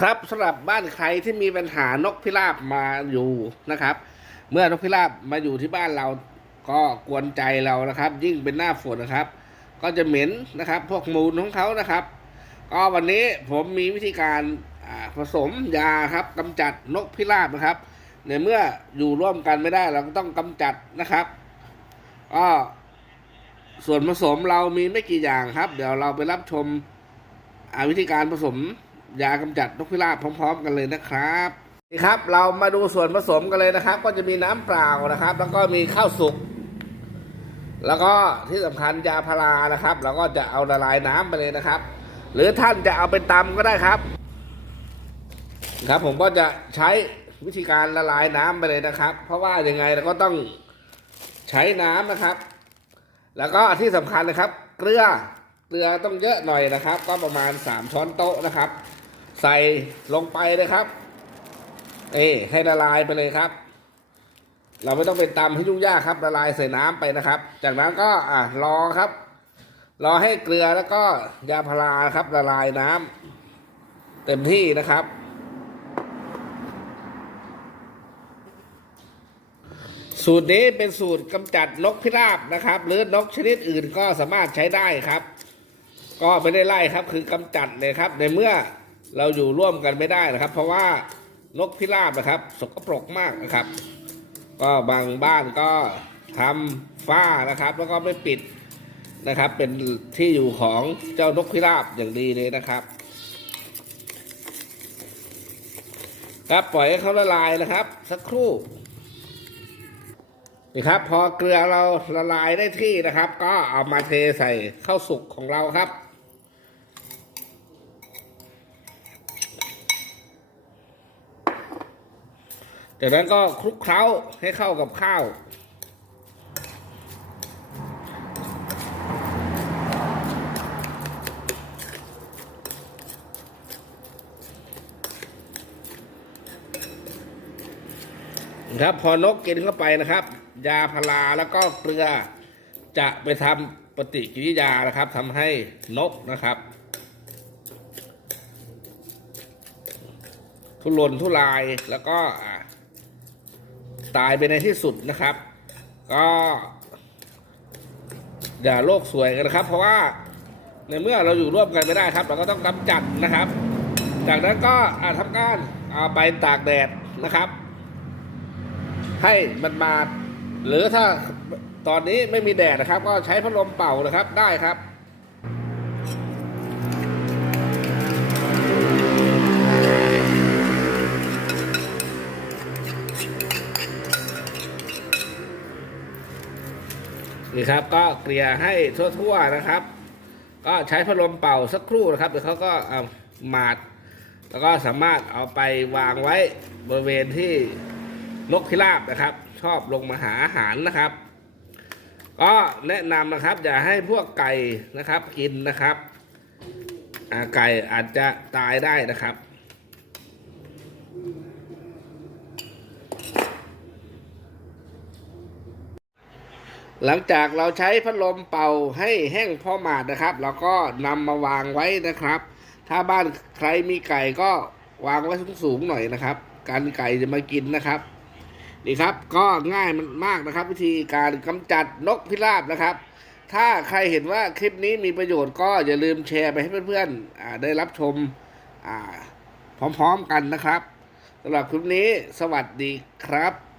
ครับสำหรับบ้านใครที่มีปัญหานกพิราบมาอยู่นะครับ เมื่อนกพิราบมาอยู่ที่บ้านเราก็กวนใจเรานะครับ ยิ่งเป็นหน้าฝนนะครับ ก็จะเหม็นนะครับ พวกมูลของเขานะครับ ก็วันนี้ผมมีวิธีการผสมยาครับกำจัดนกพิราบนะครับ ในเมื่ออยู่ร่วมกันไม่ได้เราก็ต้องกำจัดนะครับก็ส่วนผสมเรามีไม่กี่อย่างครับ เดี๋ยวเราไปรับชมวิธีการผสม ยากำจัดนกพิราบพร้อม ๆ กันเลยนะครับนี่ครับ เรามาดูส่วนผสมกันเลยนะครับ ก็จะมีน้ำเปล่านะครับ แล้วก็มีข้าวสุกแล้วก็ที่สำคัญยาพารานะครับ เราก็จะเอาละลายน้ำไปเลยนะครับ หรือท่านจะเอาไปตำก็ได้ครับ ครับผมก็จะใช้วิธีการละลายน้ำไปเลยนะครับ เพราะว่ายังไงเราก็ต้องใช้น้ำนะครับ แล้วก็ที่สำคัญนะครับ เกลือเกลือต้องเยอะหน่อยนะครับ ก็ประมาณสามช้อนโต๊ะนะครับ ใส่ลงไปเลยครับ เอ้ให้ละลายไปเลยครับ เราไม่ต้องไปตำให้ยุ่งยากครับ ละลายใส่น้ำไปนะครับ จากนั้นก็อะรอครับ รอให้เกลือแล้วก็ยาพาราครับ ละลายน้ำเต็มที่นะครับ สูตรนี้เป็นสูตรกำจัดนกพิราบนะครับ หรือนกชนิดอื่นก็สามารถใช้ได้ครับ ก็ไม่ได้ไล่ครับ คือกำจัดเลยครับในเมื่อ เราอยู่ร่วมกันไม่ได้นะครับ เพราะว่านกพิราบนะครับ สกปรกมากนะครับ ก็บางบ้านก็ทำฝ้านะครับ แล้วก็ไม่ปิดนะครับ เป็นที่อยู่ของเจ้านกพิราบอย่างดีเลยนะครับครับปล่อยให้เขาละลายนะครับ สักครู่นี่ครับ พอเกลือเราละลายได้ที่นะครับ ก็เอามาเทใส่ข้าวสุกของเราครับ จากนั้นก็คลุกเคล้าให้เข้ากับข้าว ครับพอนกกินเข้าไปนะครับ ยาพาราแล้วก็เกลือจะไปทำปฏิกิริยานะครับทำให้นกนะครับ ทุรนทุรายแล้วก็อ่า ตายไปในที่สุดนะครับ ก็อย่าโลกสวยกันนะครับ เพราะว่าในเมื่อเราอยู่ร่วมกันไม่ได้ครับ เราก็ต้องกำจัดนะครับ จากนั้นก็อาทำการเอาไปตากแดดนะครับ ให้มันมา หรือถ้าตอนนี้ไม่มีแดดนะครับ ก็ใช้พัดลมเป่านะครับได้ครับ นี่ครับก็เกลี่ยให้ทั่วๆนะครับ ก็ใช้พัดลมเป่าสักครู่นะครับเดี๋ยวเขาก็เอาหมาด แล้วก็สามารถเอาไปวางไว้บริเวณที่นกพิราบนะครับ ชอบลงมาหาอาหารนะครับ ก็แนะนำนะครับ อย่าให้พวกไก่นะครับกินนะครับไก่อาจจะตายได้นะครับ หลังจากเราใช้พัดลมเป่าให้แห้งพอหมาดนะครับ เราก็นำมาวางไว้นะครับ ถ้าบ้านใครมีไก่ก็วางไว้สูงๆหน่อยนะครับ การไก่จะมากินนะครับนี่ครับก็ง่ายมันมากนะครับ วิธีการกำจัดนกพิราบนะครับ ถ้าใครเห็นว่าคลิปนี้มีประโยชน์ก็อย่าลืมแชร์ไปให้เพื่อนๆได้รับชมพร้อมๆกันนะครับสำหรับคลิปนี้สวัสดีครับ